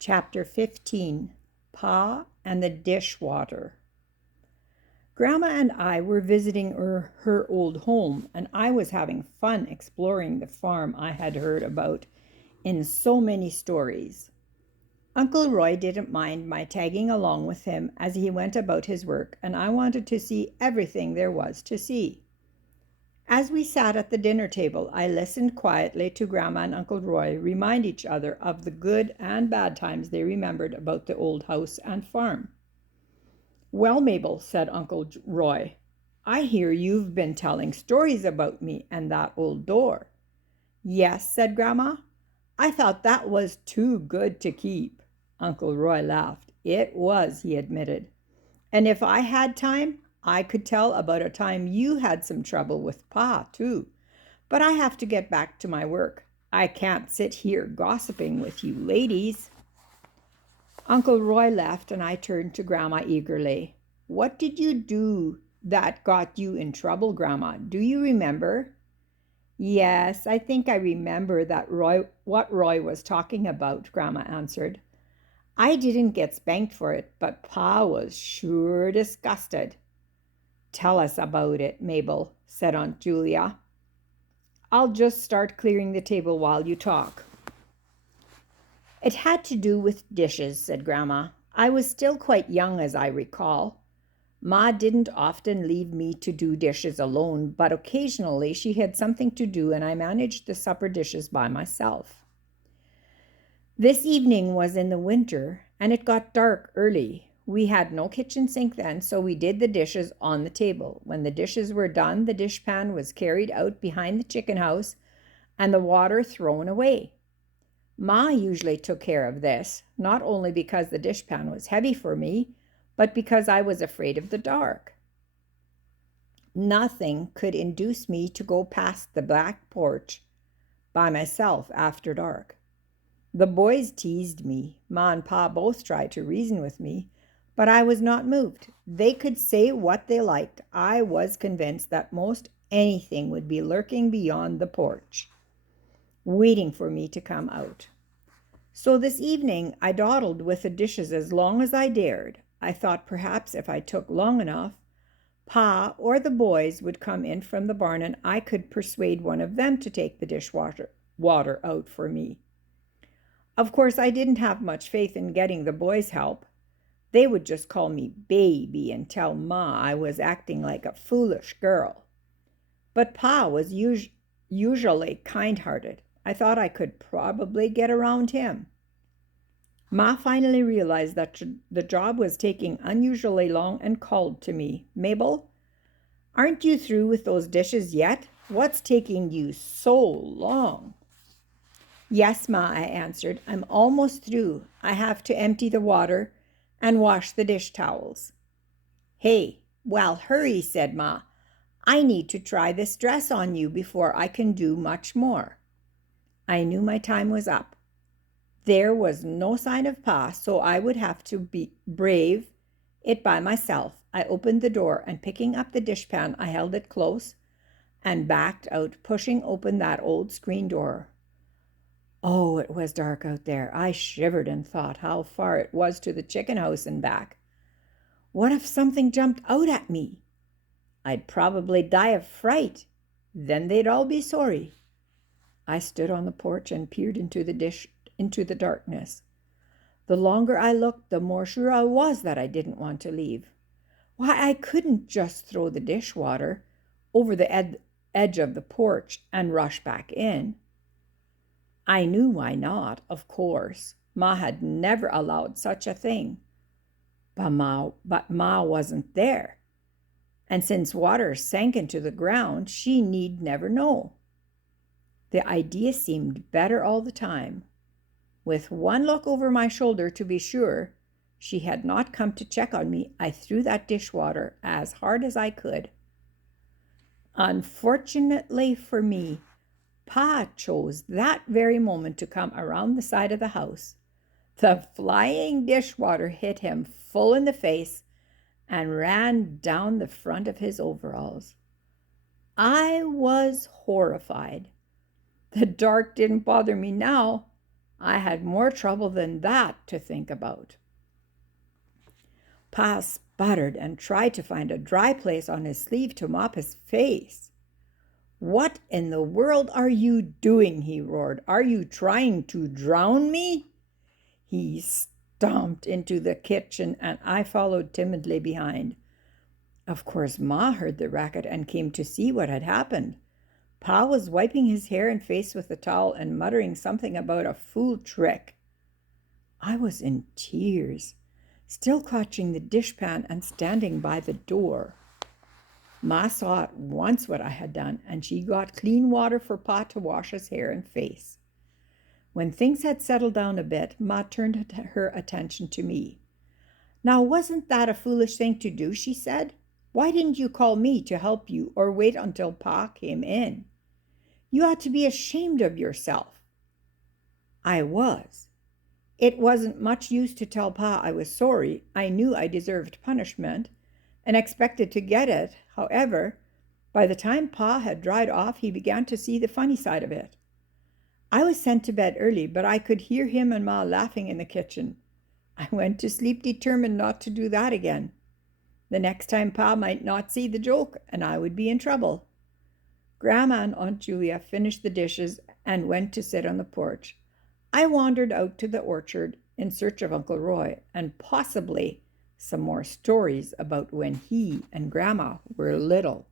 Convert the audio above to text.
Chapter 15, Pa and the Dishwater. Grandma and I were visiting her old home, and I was having fun exploring the farm I had heard about in so many stories. Uncle Roy didn't mind my tagging along with him as he went about his work, and I wanted to see everything there was to see. As we sat at the dinner table, I listened quietly to Grandma and Uncle Roy remind each other of the good and bad times they remembered about the old house and farm. "Well, Mabel," said Uncle Roy, "I hear you've been telling stories about me and that old door." "Yes," said Grandma. "I thought that was too good to keep." Uncle Roy laughed. "It was," he admitted. "And if I had time, I could tell about a time you had some trouble with Pa, too. But I have to get back to my work. I can't sit here gossiping with you ladies." Uncle Roy left, and I turned to Grandma eagerly. "What did you do that got you in trouble, Grandma? Do you remember?" "Yes, I think I remember what Roy was talking about," Grandma answered. "I didn't get spanked for it, but Pa was sure disgusted." "Tell us about it, Mabel," said Aunt Julia. "I'll just start clearing the table while you talk." "It had to do with dishes," said Grandma. "I was still quite young, as I recall. Ma didn't often leave me to do dishes alone, but occasionally she had something to do and I managed the supper dishes by myself. This evening was in the winter, and it got dark early. We had no kitchen sink then, so we did the dishes on the table. When the dishes were done, the dishpan was carried out behind the chicken house and the water thrown away. Ma usually took care of this, not only because the dishpan was heavy for me, but because I was afraid of the dark. Nothing could induce me to go past the back porch by myself after dark. The boys teased me. Ma and Pa both tried to reason with me, but I was not moved. They could say what they liked. I was convinced that most anything would be lurking beyond the porch, waiting for me to come out. So this evening I dawdled with the dishes as long as I dared. I thought perhaps if I took long enough, Pa or the boys would come in from the barn and I could persuade one of them to take the dishwater out for me. Of course, I didn't have much faith in getting the boys' help. They would just call me baby and tell Ma I was acting like a foolish girl. But Pa was usually kind-hearted. I thought I could probably get around him. Ma finally realized that the job was taking unusually long and called to me. "Mabel, aren't you through with those dishes yet? What's taking you so long?" "Yes, Ma," I answered. "I'm almost through. I have to empty the water and wash the dish towels." "Hey, well, hurry," said Ma. "I need to try this dress on you before I can do much more." I knew my time was up. There was no sign of Pa, so I would have to be brave it by myself. I opened the door, and picking up the dishpan, I held it close and backed out, pushing open that old screen door. Oh, it was dark out there. I shivered and thought how far it was to the chicken house and back. What if something jumped out at me? I'd probably die of fright. Then they'd all be sorry. I stood on the porch and peered into the darkness. The longer I looked, the more sure I was that I didn't want to leave. Why, I couldn't just throw the dishwater over the edge of the porch and rush back in. I knew why not, of course. Ma had never allowed such a thing. But Ma wasn't there. And since water sank into the ground, she need never know. The idea seemed better all the time. With one look over my shoulder to be sure she had not come to check on me, I threw that dishwater as hard as I could. Unfortunately for me, Pa chose that very moment to come around the side of the house. The flying dishwater hit him full in the face and ran down the front of his overalls. I was horrified. The dark didn't bother me now. I had more trouble than that to think about. Pa sputtered and tried to find a dry place on his sleeve to mop his face. "What in the world are you doing?" he roared. "Are you trying to drown me?" He stomped into the kitchen, and I followed timidly behind. Of course, Ma heard the racket and came to see what had happened. Pa was wiping his hair and face with a towel and muttering something about a fool trick. I was in tears, still clutching the dishpan and standing by the door. Ma saw at once what I had done, and she got clean water for Pa to wash his hair and face. When things had settled down a bit, Ma turned her attention to me. "Now, wasn't that a foolish thing to do?" she said. "Why didn't you call me to help you or wait until Pa came in? You ought to be ashamed of yourself." I was. It wasn't much use to tell Pa I was sorry. I knew I deserved punishment and expected to get it. However, by the time Pa had dried off, he began to see the funny side of it. I was sent to bed early, but I could hear him and Ma laughing in the kitchen. I went to sleep determined not to do that again. The next time Pa might not see the joke, and I would be in trouble. Grandma and Aunt Julia finished the dishes and went to sit on the porch. I wandered out to the orchard in search of Uncle Roy and possibly some more stories about when he and Grandma were little.